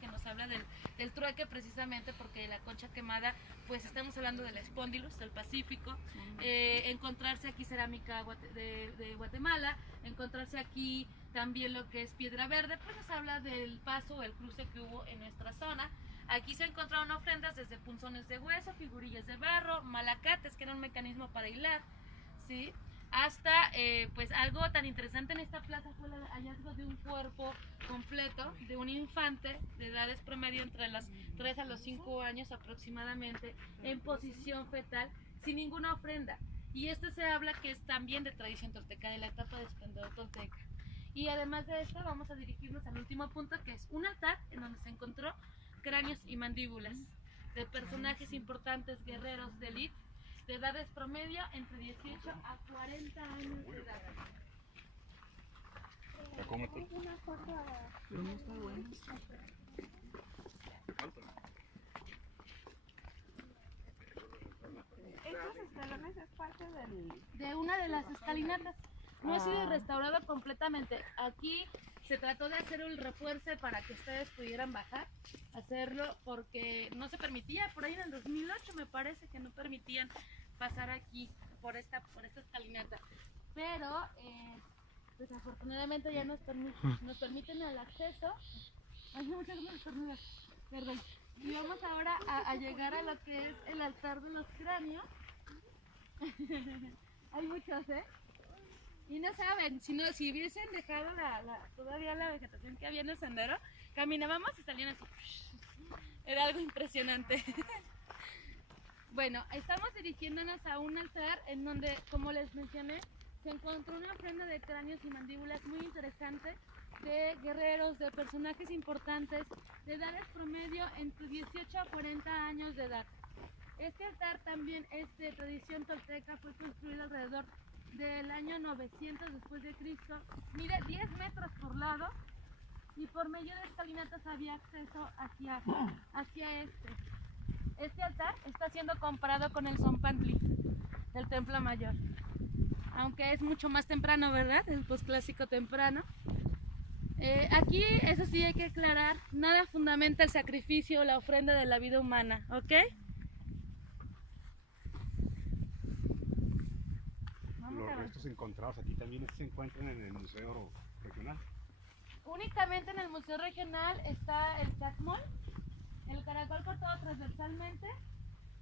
que nos habla del trueque, precisamente porque la concha quemada, pues estamos hablando de la Spondylus, del Pacífico, encontrarse aquí cerámica de Guatemala, encontrarse aquí también lo que es piedra verde, pues nos habla del paso o el cruce que hubo en nuestra zona. Aquí se encontraron ofrendas desde punzones de hueso, figurillas de barro, malacates, que era un mecanismo para hilar, ¿sí? Hasta pues algo tan interesante en esta plaza fue el hallazgo de un cuerpo completo de un infante de edades promedio entre los 3 a los 5 años aproximadamente, en posición fetal, sin ninguna ofrenda. Y esto se habla que es también de tradición tolteca, de la etapa de esplendor tolteca. Y además de esto vamos a dirigirnos al último punto, que es un altar en donde se encontró cráneos y mandíbulas de personajes importantes, guerreros de élite, de edades promedio entre 18 a 40 años de edad. Una foto. ¿Estos escalones es parte de una de las escalinatas? No ha sido restaurado completamente. Aquí se trató de hacer un refuerzo para que ustedes pudieran bajar, hacerlo porque no se permitía, por ahí en el 2008 me parece que no permitían pasar aquí por esta escalinata, pero pues afortunadamente ya nos permiten el acceso. Hay muchas personas, perdón. Y vamos ahora a llegar a lo que es el altar de los cráneos. Hay muchos, y no saben, si hubiesen dejado todavía la vegetación que había en el sendero, caminábamos y salían así. Era algo impresionante. Bueno, estamos dirigiéndonos a un altar en donde, como les mencioné, se encontró una ofrenda de cráneos y mandíbulas muy interesante de guerreros, de personajes importantes, de edades promedio entre 18 a 40 años de edad. Este altar también es de tradición tolteca, fue construido alrededor del año 900 después de Cristo, mide 10 metros por lado y por medio de escalinatas había acceso hacia este. Este altar está siendo comparado con el Zompantli del Templo Mayor, aunque es mucho más temprano, ¿verdad? El posclásico temprano. Aquí, eso sí hay que aclarar, nada fundamenta el sacrificio o la ofrenda de la vida humana, ¿ok? Los restos encontrados aquí también se encuentran en el Museo Regional. Únicamente en el Museo Regional está el chacmol, el caracol cortado transversalmente,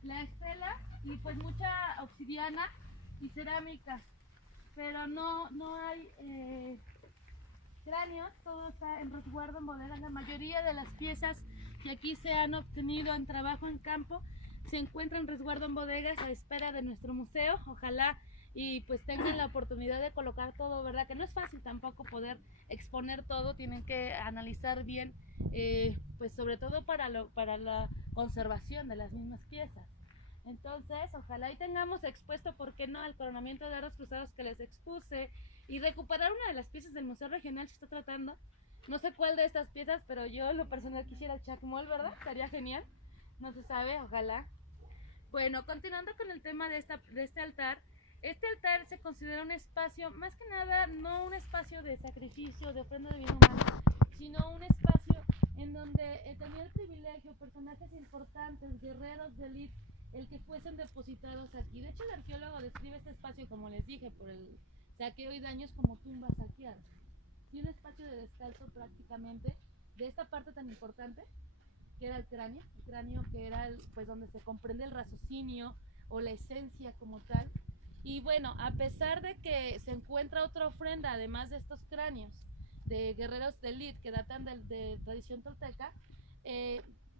la estela y pues mucha obsidiana y cerámica, pero no hay cráneos, todo está en resguardo en bodegas. La mayoría de las piezas que aquí se han obtenido en trabajo en campo se encuentran en resguardo en bodegas a espera de nuestro museo. Ojalá y pues tengan la oportunidad de colocar todo, ¿verdad? Que no es fácil tampoco poder exponer todo, tienen que analizar bien, pues sobre todo para la conservación de las mismas piezas. Entonces, ojalá y tengamos expuesto, ¿por qué no?, el coronamiento de aros cruzados que les expuse y recuperar una de las piezas del Museo Regional. Se está tratando, no sé cuál de estas piezas, pero yo lo personal quisiera el chacmol, ¿verdad? Estaría genial, no se sabe, ojalá. Bueno, continuando con el tema de este altar. Este altar se considera un espacio, más que nada, no un espacio de sacrificio, de ofrenda de vida humana, sino un espacio en donde tenía el privilegio personajes importantes, guerreros de élite, el que fuesen depositados aquí. De hecho, el arqueólogo describe este espacio, como les dije, por el saqueo y daños, como tumbas saqueadas. Y un espacio de descanso prácticamente de esta parte tan importante, que era el cráneo que era pues donde se comprende el raciocinio o la esencia como tal. Y bueno, a pesar de que se encuentra otra ofrenda, además de estos cráneos de guerreros de élite que datan de tradición tolteca,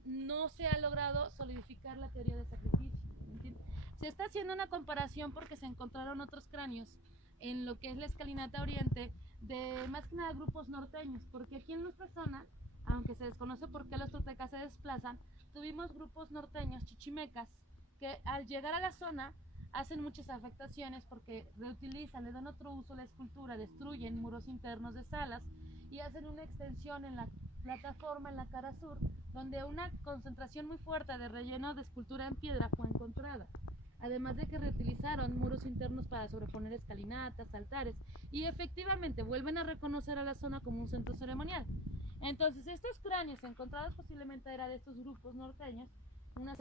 no se ha logrado solidificar la teoría de sacrificio, ¿entiendes? Se está haciendo una comparación porque se encontraron otros cráneos en lo que es la escalinata oriente de más que nada grupos norteños, porque aquí en nuestra zona, aunque se desconoce por qué los toltecas se desplazan, tuvimos grupos norteños, chichimecas, que al llegar a la zona hacen muchas afectaciones porque reutilizan, le dan otro uso a la escultura, destruyen muros internos de salas y hacen una extensión en la plataforma en la cara sur, donde una concentración muy fuerte de relleno de escultura en piedra fue encontrada. Además de que reutilizaron muros internos para sobreponer escalinatas, altares, y efectivamente vuelven a reconocer a la zona como un centro ceremonial. Entonces estos cráneos encontrados posiblemente era de estos grupos norteños, una